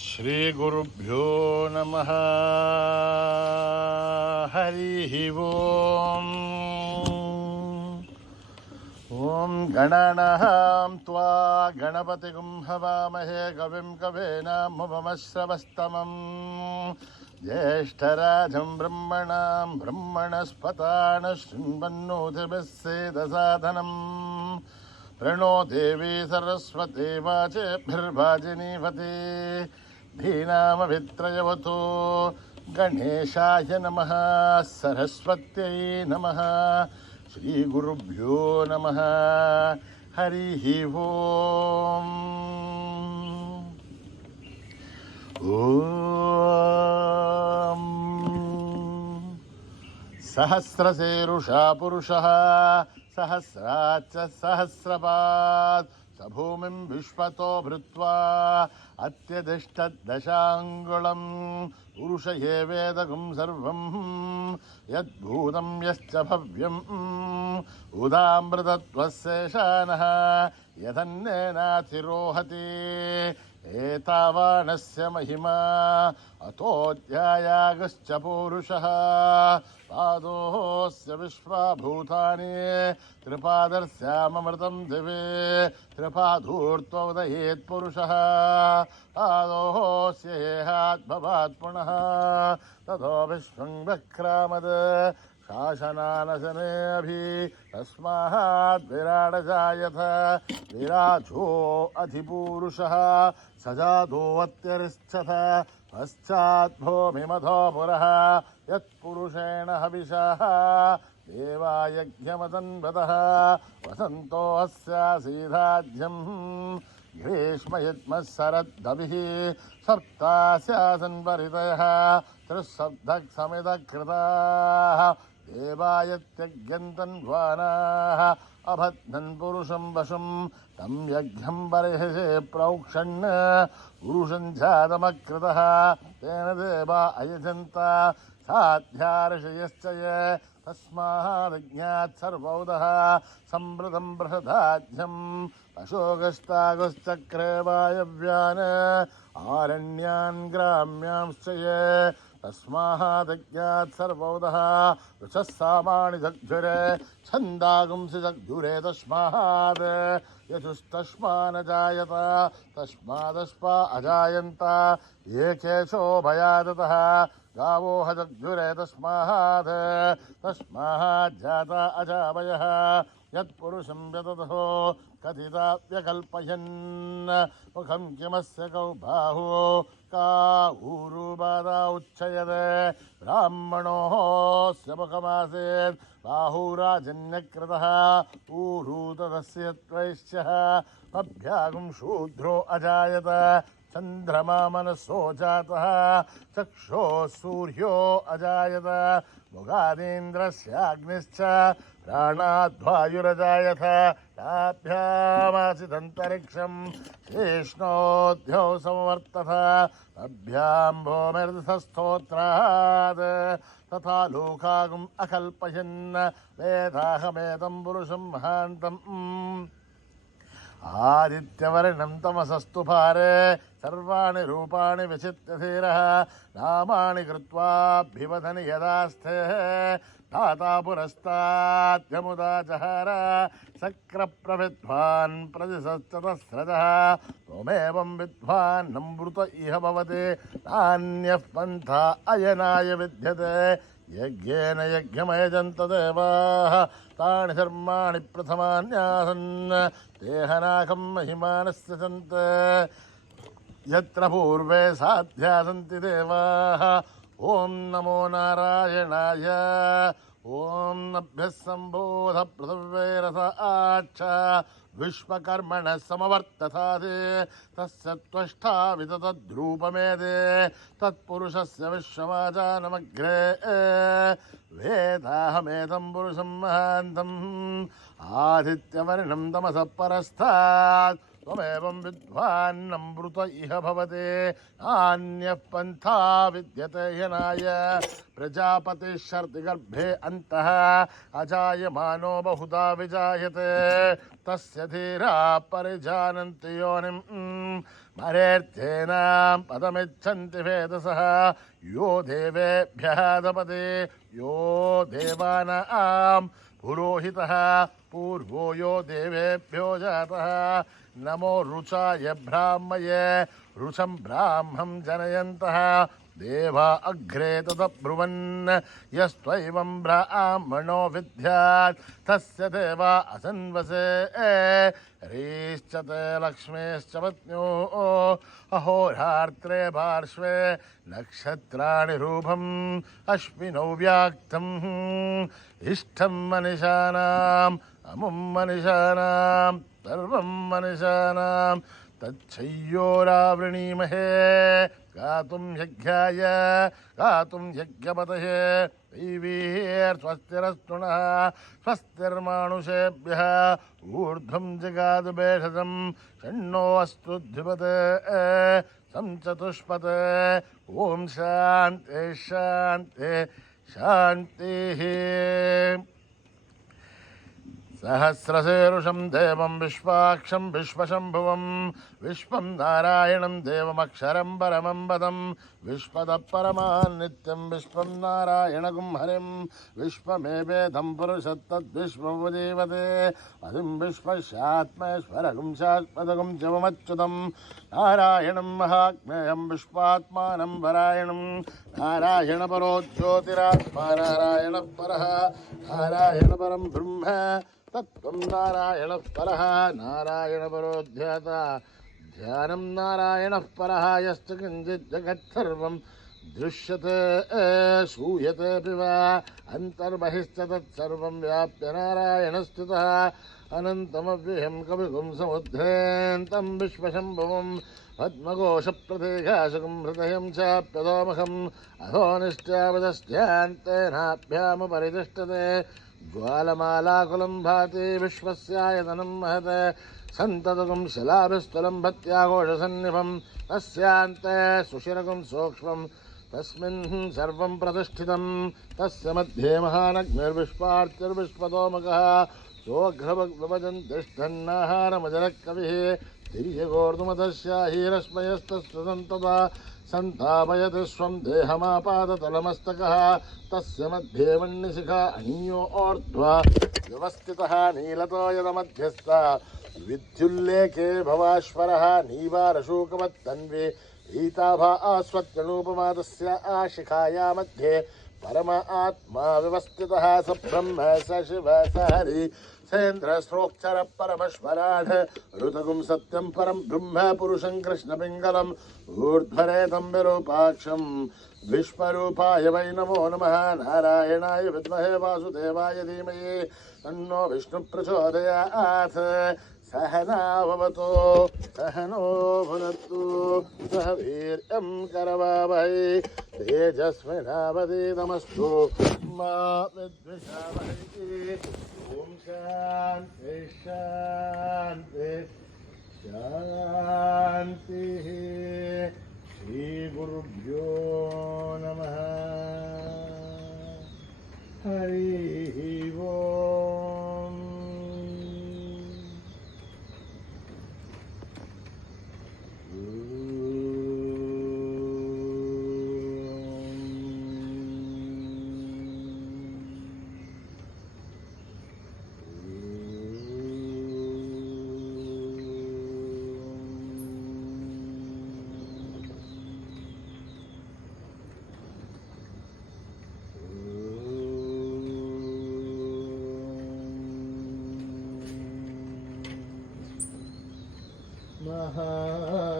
శ్రీ గురుభ్యో నమః. హరి ఓం. ఓం గణానాం త్వా గణపతిగుం హవామహే కవిం కవేనాముపమశ్రవస్తమం జ్యేష్ఠరాజం బ్రహ్మణాం బ్రహ్మణస్పతాన శృణ్వన్నోతిభిः సేదసాదనం ప్రణో దేవీ సరస్వతి వాచేభిర్వాజినీవతి ధీనామవిత్రయవతు గణేశాయ నమః సరస్వత్యై నమః శ్రీ గురుభ్యో నమః. హరి ఓం. ఓం సహస్రశీరుషా పురుషః సహస్రాచ్చ సహస్రపాద్ సభూమిం విశ్వతో భృత్వా అత్యదిష్టదశాంగుళం పురుష ఏ వేదగుం సర్వం యద్భూతం యశ్చ భవ్యం ఉదామృతత్వశేషానః యదన్నేనాతిరోహతి ఏతావానస్య మహిమా అతోऽధ్యాయాగశ్చ పౌరుషः పాదోస్య విశ్వభూతాని త్రిపాదస్యామృతం దివే త్రిపాదూర్ధ్వోదయేత్ పురుషः పాదోస్య ఏహాద్భవాత్ పునః తతో విశ్వం వక్రామద్ శాసనానశనేభి తస్మాత్ విరాడజాయత విరాజో అధిపూరుషः సజాదోऽత్యరిష్ఠత పశ్చాత్ భూమిమధో పురః యత్పురుషేణ హవిషः దేవాయజ్ఞమతన్వతః వసంతో అస్యాసీధాజ్యం గ్రీష్మయుగ్మశరద్దభిః సప్తాస్యాసన్ పరితయః త్రిసప్తసమితకృతాః దేవాయత్యజ్ఞంతన్వానాః అబధ్నన్ పురుషం వశం తం యజ్ఞం బర్హిషి ప్రోక్షణ్ పురుషం జాతమకృతః తేన దేవా అయజంత సాధ్యా ఋషయశ్చ యే తస్మాదజ్ఞాత్ సర్వౌదః సంవృతం బృహదాధ్యం అశోకస్తాగుశ్చక్రే వాయవ్యాన్ ఆరణ్యాన్ గ్రామ్యాంశ్చ యే తస్మాదజ్ఞాత్ సర్వౌదః ఋషః సామాని జగ్ధురే ఛందాగుంసి జగ్ధురే తస్మాద్ యజుస్తస్మానజాయత తస్మాదస్పా అజాయంత ఏకేశో భయాదతః గావోహ జగ్ధురే తస్మాద్ తస్మాజ్జాత అజావయః యత్పురుషం వ్యతతో కథితా వ్యకల్పయన్ ముఖం కిమస్య కౌ బాహో కా ఊరుబాధా ఉచ్ఛయతే బ్రాహ్మణోస్య ముఖమాసేత్ బాహురాజన్యకృతః ఊరు తదస్య త్వైశ్చః అభ్యాగం శూద్రో అజాయత చంద్రమా మనసో జాతః చక్షో సూర్యో అజాయత ముగాదీంద్రస్యాగ్నిశ్చ ప్రాణాద్వాయురజాయత తాభ్యామాసిదంతరిక్షం శేష్ణోద్యౌ సంవర్తత అభ్యాం భూమిర్ధస్తోత్రాద్ తథా లోకాగం అకల్పయన్ వేదాహమేతం పురుషం మహాంతం ఆదిత్యవర్ణం తమసస్తు భారే సర్వాణి రూపాణి విచిత్య ధీరః నామాని కృత్వాభివదన్ యదాస్థే ధాతా పురస్తాద్యముదా జహార సక్రప్రవిద్వాన్ ప్రతిశతస్రజః త్వమేవం విద్వాన్ నమృత ఇహ భవతి నాన్యః పంథా అయనాయ విద్యతే యజ్ఞేన యజ్ఞమయజంత దేవాః తాని ధర్మాణి ప్రథమాన్యాసన్ దేహనాకం మహిమానస్య సంత యత్ర పూర్వే సాధ్యా సంతి దేవాః. ఓం నమో నారాయణాయ. ఓం నభ్యః సంబోధ పృథివ్యేరస ఆచ్ఛ విశ్వకర్మణ సమవర్తథాదే తస్య త్వష్టా వితతద్రూపమేదే తత్పురుషస్య విశ్వమాజానమగ్రే వేదాహమేతం పురుషం మహాంతం ఆదిత్యవర్ణం తమసః పరస్తాత్ त्वमेवं विद्वान्नमृत इह भवते नान्यः पन्था विद्यते ह्यनाय प्रजापतिश्शर्तिगर्भे अन्तः अजायमानो बहुधा विजायते तस्य धीरा परिजानन्ति योनिं मरेर्थेन पदमिच्छन्ति वेदसः यो देवेभ्यः दपते यो देवानां पुरोहितः पूर्वो यो देवेभ्यो जातः नमो रुचाय ब्राह्मये रुचं ब्राह्मं जनयन्तः देवा अग्रे तदब्रुवन् यस्त्वैवं ब्राह्मणो विद्यात् तस्य देवा असन्वसे ह्रीश्च ते लक्ष्मीश्च पत्न्यो अहोरात्रे पार्श्वे नक्षत्राणि रूपम् अश्विनौ व्याक्तम् इष्टं मनिषाणाम् अमुं मनिषाणां सर्वं मनिषाणां तच्छय्योरावृणीमहे गातुं यज्ञाय गातुं यज्ञपतये दैवीर्स्वस्तिरस्तुनः स्वस्तिर्मानुषेभ्यः ऊर्ध्वं जगाद भेषजं षण्णो अस्तु धिपते संचतुष्पते ॐ शान्ति शान्ति शान्तिः सहस्रशीर्षं देवं विश्वाक्षं विश्वशम्भुवं विश्वं नारायणं देवमक्षरं परमं पदं विश्वतः परमान् नित्यं विश्वं नारायणगुं हरिं विश्वमेवेदं पुरुषत्तद्विश्वमुपजीवते अधिं विश्वस्यात्मेश्वरगुं शाश्वतगुं जवमच्युतं नारायणं महात्मेयं विश्वात्मानं परायणं नारायणपरो ज्योतिरात्मा नारायणः परः नारायणपरं ब्रह्म तत्त्वं नारायणः परः नारायणपरो ध्याता ध्यानं नारायणः परः यश्च किञ्चित् जगत्सर्वं दृश्यते श्रूयतेऽपि वा अन्तर्बहिश्च तत्सर्वं व्याप्य नारायणस्थितः अनन्तमव्ययं कविगुं समुद्धेन्तं विश्वशम्भुवं पद्मघोषप्रतीकाशकं हृदयं चाप्यतोमखम् अधोनिष्ट्यावदस्यान्तेनाभ्यामुपरितिष्ठते ज्वालमालाकुलं भाति विश्वस्यायतनं महत् सन्ततगुं शिलाभिस्थलं भक्त्याघोषसन्निभं तस्यान्ते सुशिरगुं सूक्ष्मं तस्मिन् सर्वं प्रतिष्ठितं तस्य मध्ये महानग्निर्विश्वार्तिर्विश्वतोमुखः सोऽघ्रभग्भजन् तिष्ठन्नाहारमजरकविः तिर्यगोर्धुमतस्याहीरश्मयस्तस्य सन्तता सन्तापयति स्वं देहमापादतलमस्तकः तस्य मध्ये वह्निशिखा अणीयो ऊर्ध्वा व्यवस्थितः नीलतो यदमध्यस्था विद्युल्लेखे भवाश्वरः नीवारशूकवत्तन्वे ईताभा आस्वत्यनूपमा तस्य आशिखाया मध्ये परम आत्मा व्यवस्थितः स ब्रह्म स शिव स हरि सेन्द्रस्रोक्षर परमश्वराढ ऋतगुं सत्यं परं ब्रह्म पुरुषं कृष्णपिङ्गलम् ऊर्ध्वरेतं विरूपाक्षं विश्वरूपाय वै नमो नमः नारायणाय विद्महे वासुदेवाय धीमहि तन्नो विष्णुप्रचोदयात् सहनाववतु सहनो भुनक्तु सह वीर्यं करवावहै तेजस्विनावधीतमस्तु मा विद्विषावहै ॐ शान्ति शान्ति शान्तिः श्रीगुरुभ्यो नमः हरिः ओम्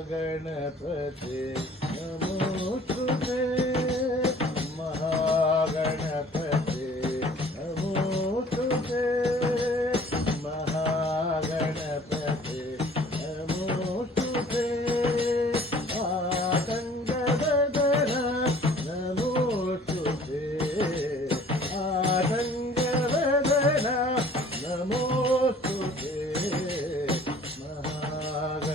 महागणपते नमोस्तुते महागणपते नमोस्तुते महागणपते नमोस्तुते आतङ्गवदन नमोस्तुते आतङ्गवदन नमोस्तुते महागणपते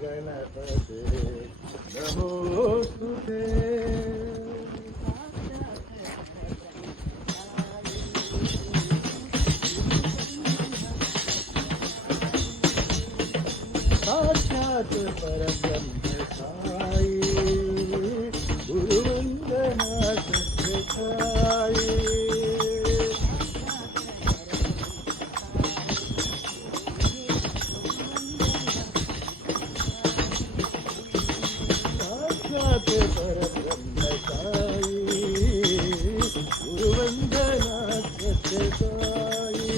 गणपते नमोस्तुते साक्षात परब्रह्म साई गुरुवंदना सत्य परब्रह्म साई गुरुवंदना सत्य साई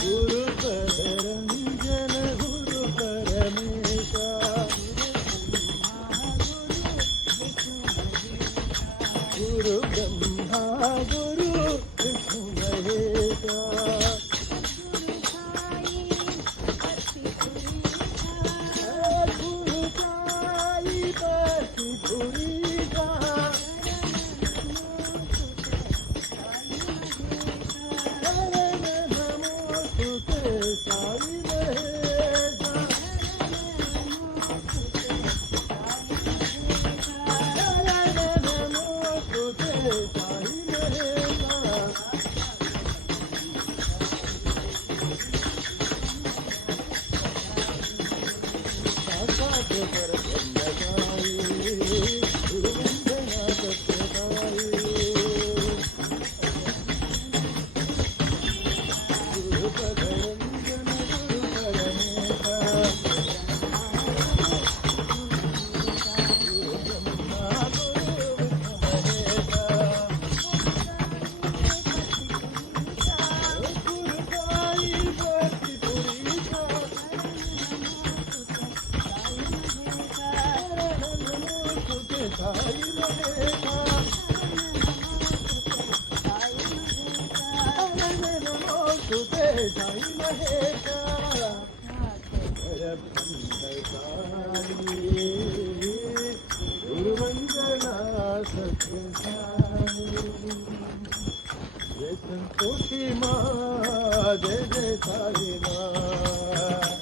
गुरु परंजन गुरु परमेशा गुरु ब्रह्मा गुरु विष्णु महेशा गुरुवंदना सत्य जय संतोषी माँ जय जय साई माँ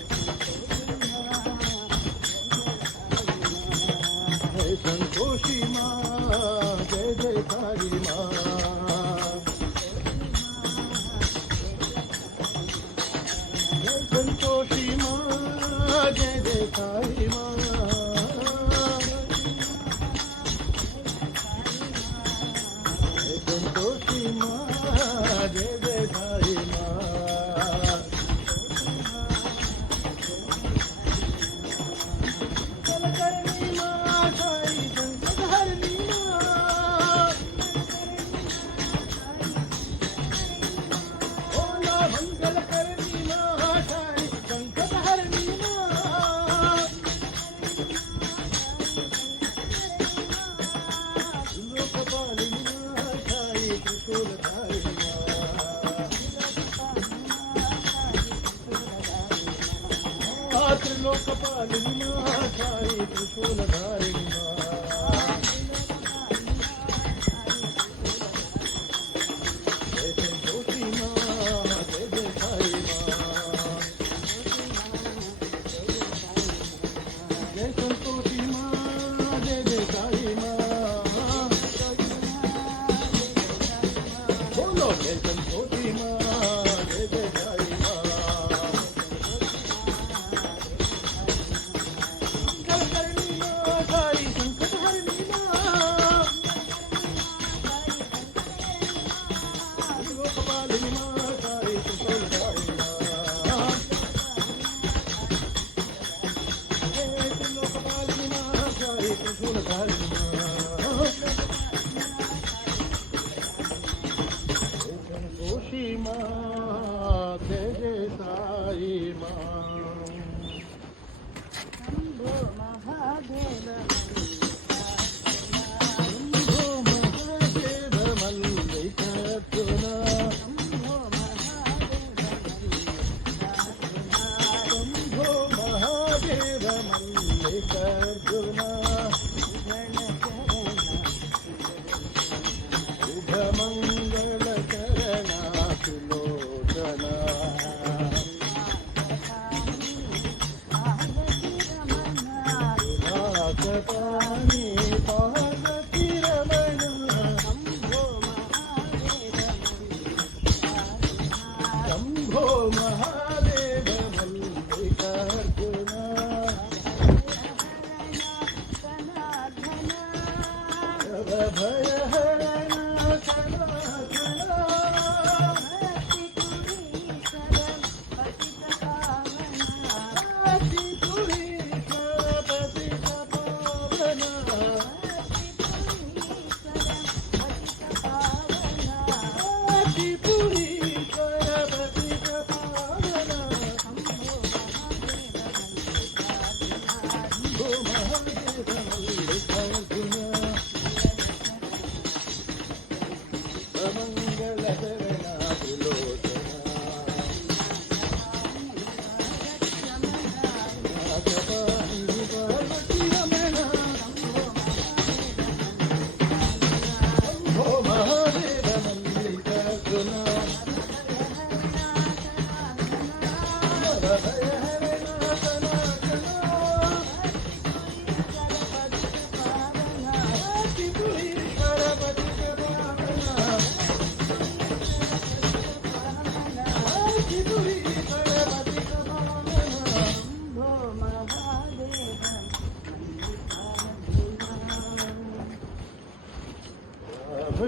जय संतोषी माँ जय जय साई माँ जय संतोषी माँ जय जय साई माँ संतोषी माँ जय जय साई माँ कलकर्णी माँ साई संकटहरणी माँ भोला मंगल करणी माँ साई संकटहरणी माँ लोकपालिनी माँ साई त्रिशूलधारिणी माँ त्रिलोकपालिनी माँ साई त्रिशूलधारिणी माँ जय संतोषी माँ जय जय साई माँ जय संतोषी माँ जय जय साई माँ बोलो जय संतोषी माँ जय जय साई माँ कलकर्णी माँ साई मल्लिकार्जुना शुभमङ्गलचरणा सुलोचना सुधाकपाणि पार्वती रमण शम्भो महादेव मल्लिकार्जुना भयहरण सनातना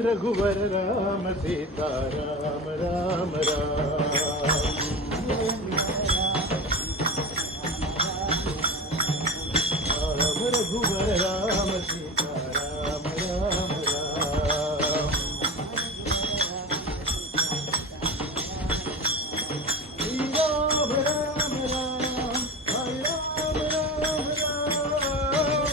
रघुवर राम सीता राम राम राम राम रघुवर राम सीता राम राम राम श्री राम राम राम हरे राम राम राम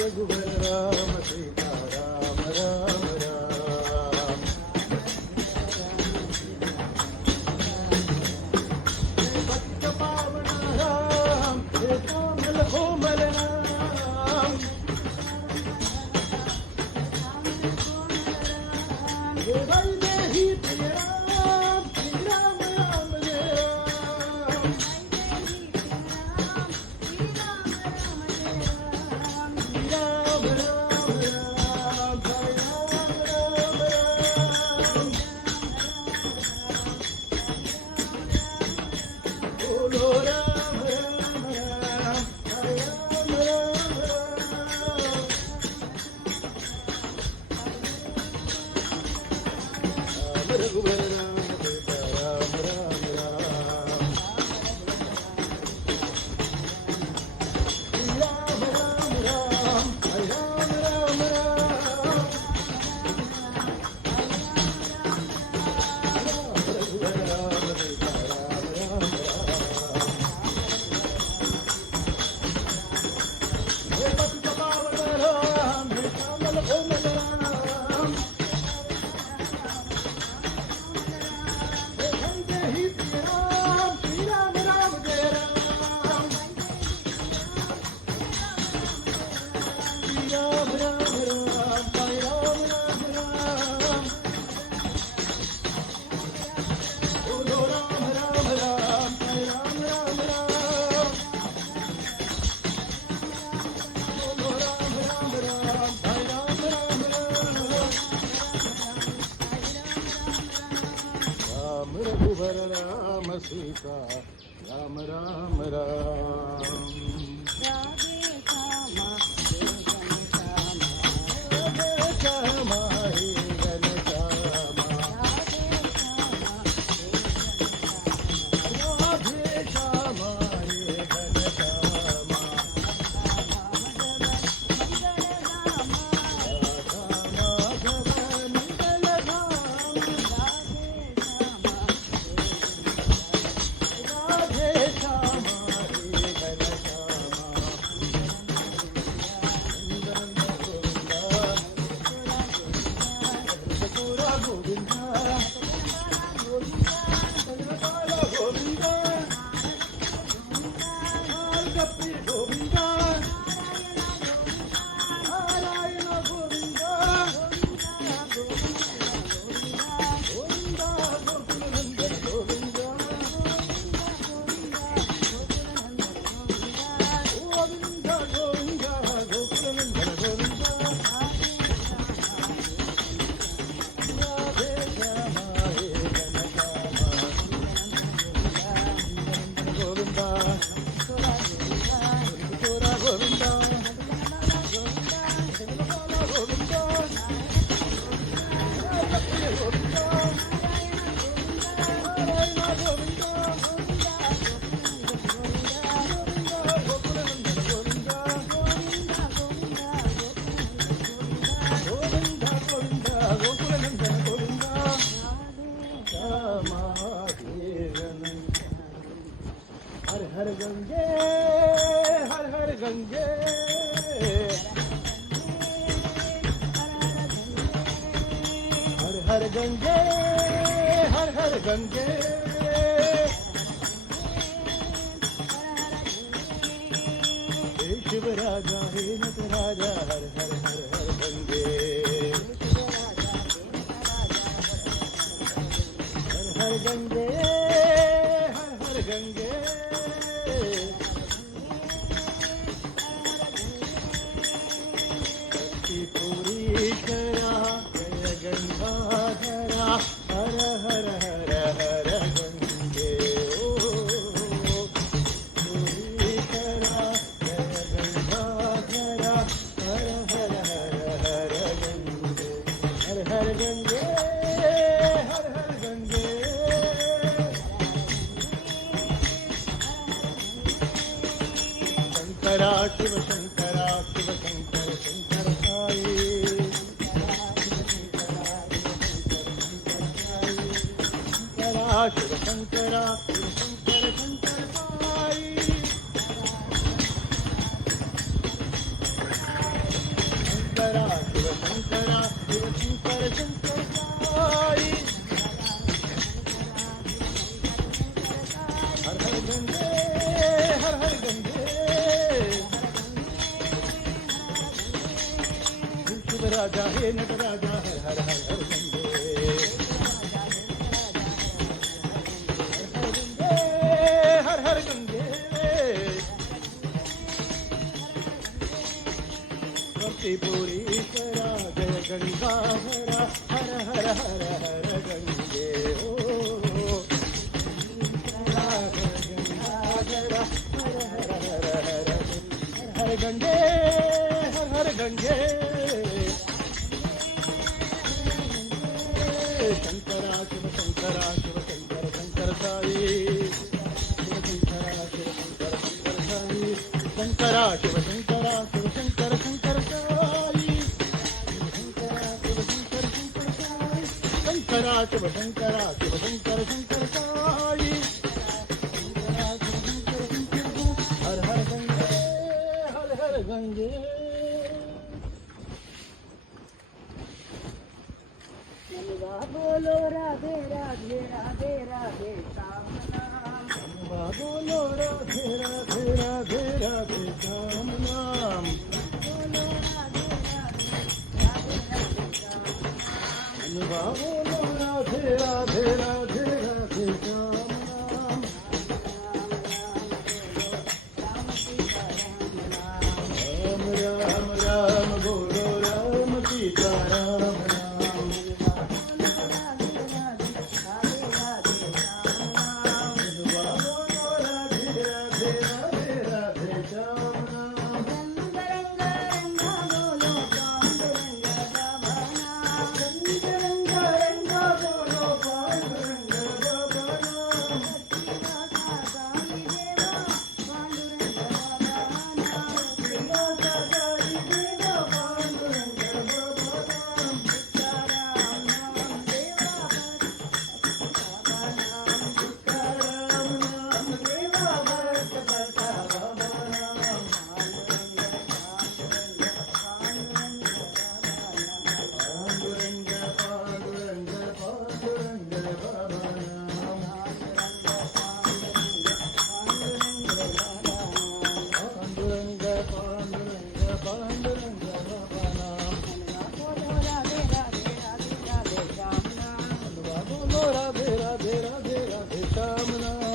रघुवर राम सीता राम राम राम भक्त पावन राम हे कोमल कोमल राम हे वैदेही प्रिय राम श्री राम राम जय राम राम राम राम हरे राम राम राम बोलो राम राम राम हरे राम राम राम राम रघुवर राम सीता राम राम राम श्री राम राम राम हरे राम राम राम रघुवर राम सीता राम राम राम हे पतित पावन राम हे कोमल कोमल राम हे वैदेही प्रिय राम श्री राम राम जय राम श्री राम राम राम हरे राम राम राम बोलो राम राम राम हरे राम राम राम बोलो राम राम राम हरे राम राम राम राम रघुवर राम सीता राम राम राम राधे श्यामा हे घनश्यामा राधे श्यामा हे घनश्यामा राधा माधव मंगलधाम राधे श्यामा हे घनश्यामा महादेव हर हर गंगे हर हर गंगे हर हर गंगे हर हर गंगे हे शिवराजा हे नटराजा हर हर हर हर गंगे हर हर गंगे हर हर गंगे पुरीश्वरा जय गंगाधरा हर हर हर हर गंगे ओ पुरीश्वरा जय गंगाधरा हर हर हर हर गंगे हर हर गंगे हर हर गंगे शंकरा शिव शंकरा शिव शंकर शंकर साई शिव शंकरा शिव शंकर शंकर साई शंकरा शिव शंकरा शिव शंकर शंकर साई हर हर गंगे हर हर गंगे शिवराजा हे नटराजा हर हर हर हर गंगे हर हर गंगे त्रिपुरीश्वरा जय गंगाधरा हर हर हर हर गंगे ओ गंगाधरा हर हर हर हर हर गंगे हर हर गंगे शंकरा शिव शंकरा शिव शंकर शंकर साई शंकरा शिव शंकरा शिव शंकर शंकर साई शंकरा शिव शंकरा शिव शंकर शंकर साई हर हर गंगे हर हर गंगे बोलो राधे राधे राधे राधे श्याम नाम बोलो राधे राधे राधे राधे श्याम नाम बोलो राधे राधे राधे राधे श्याम बोलो राधे राधे राधे राधे श्याम नाम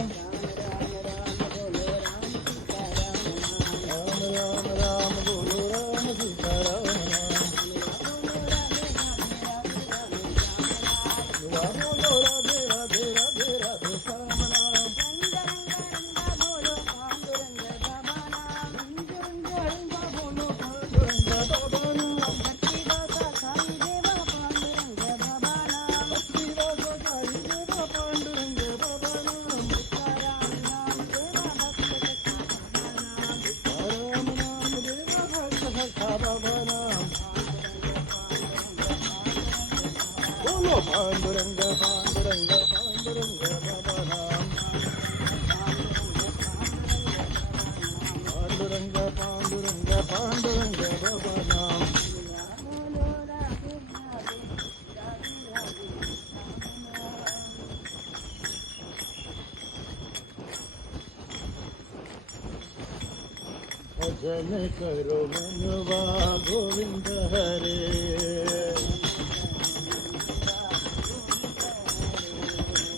राम राम बोलो राम सीता राम नाम पांडुरंग पांडुरंग पांडुरंग पांडुरंग पांडुरंग पांडुरंग बाबा नाम बोलो राधे राधे राधे राधे राम नाम भजन करो मनवा गोविंद हरे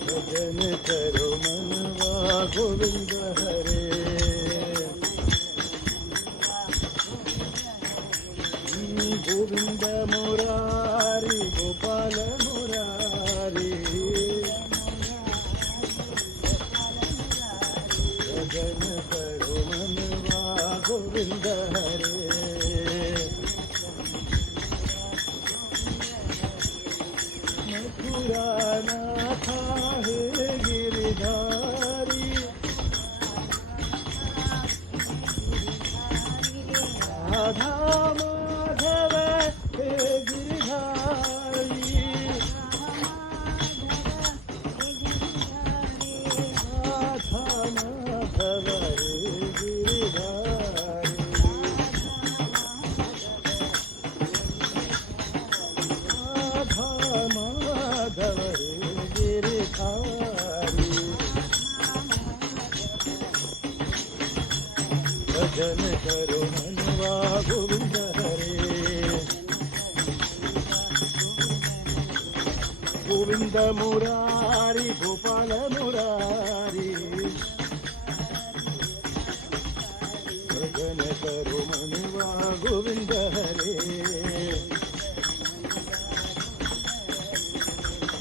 भजन करो मनवा गोविंद हरे गोविंद मुरारी गोपाल मुरारी भजन करो मनवा गोविंद हरे मथुरा नाथा हे गिरिधारी राधा माधव हे गिरिधारी राधा माधव हे गिरिधारी राधा माधव हे गिरिधारी भजन करो मनवा गोविंद हरे गोविंद मुरारी गोपाल मुरारी भजन करो मनवा गोविंद हरे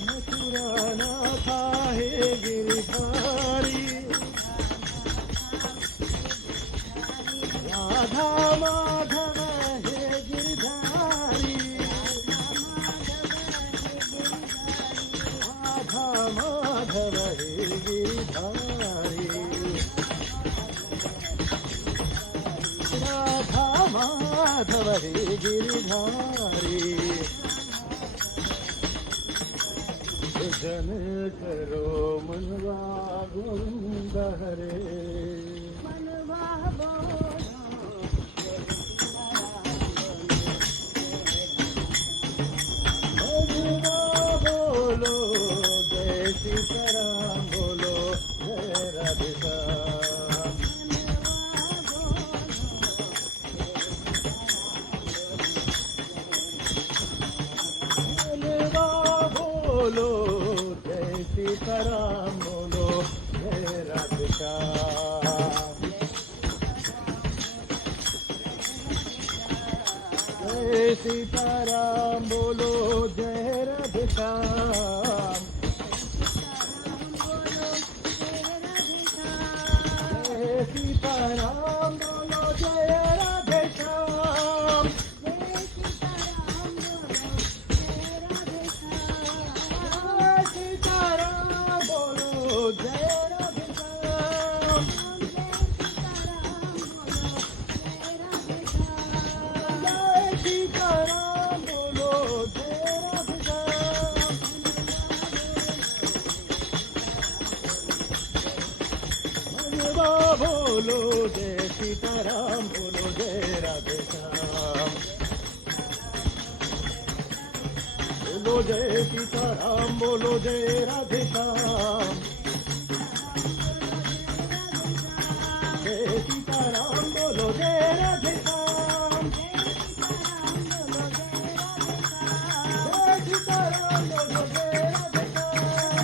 मथुरा नाथा हे गिरिधारी राधा माधव हे गिरिधारी राधा माधव हे गिरिधारी राधा माधव हे गिरिधारी भजन करो मनवा गोविंद हरे मनवा बोलो भजवा बोलो जय सीताराम बोलो जय राधे श्याम मनवा बोलो जय सीताराम बोलो जय राधे श्याम जय सीताराम बोलो जय राधे श्याम जय सीताराम बोलो जय राधे श्याम जय सीताराम बोलो जय राधे श्याम जय सीताराम बोलो जय राधे श्याम मनवा बोलो जय सीताराम बोलो जय राधे श्याम बोलो जय सीताराम बोलो जय राधे श्याम जय सीताराम बोलो जय राधे श्याम जय सीताराम बोलो जय राधे श्याम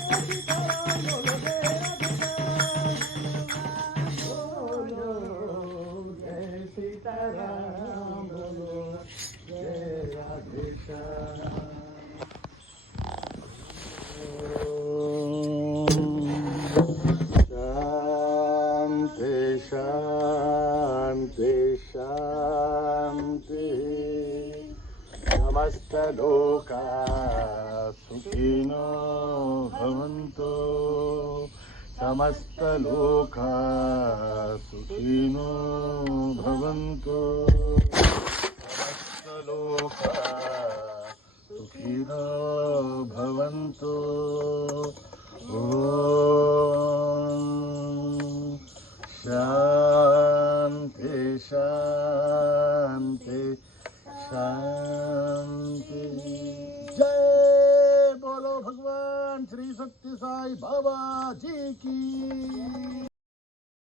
जय सीताराम बोलो जय राधे श्याम बोलो जय सीताराम बोलो जय राधे श्याम शांति शांति शांति समस्तलोका सुखिनो भवन्तु समस्तलोका सुखिनो भवन्तु समस्तलोका सुखिनो भवन्तु ॐ शान्ति शान्ति शांति। जय बोलो भगवान श्री सत्य साई बाबा जी की।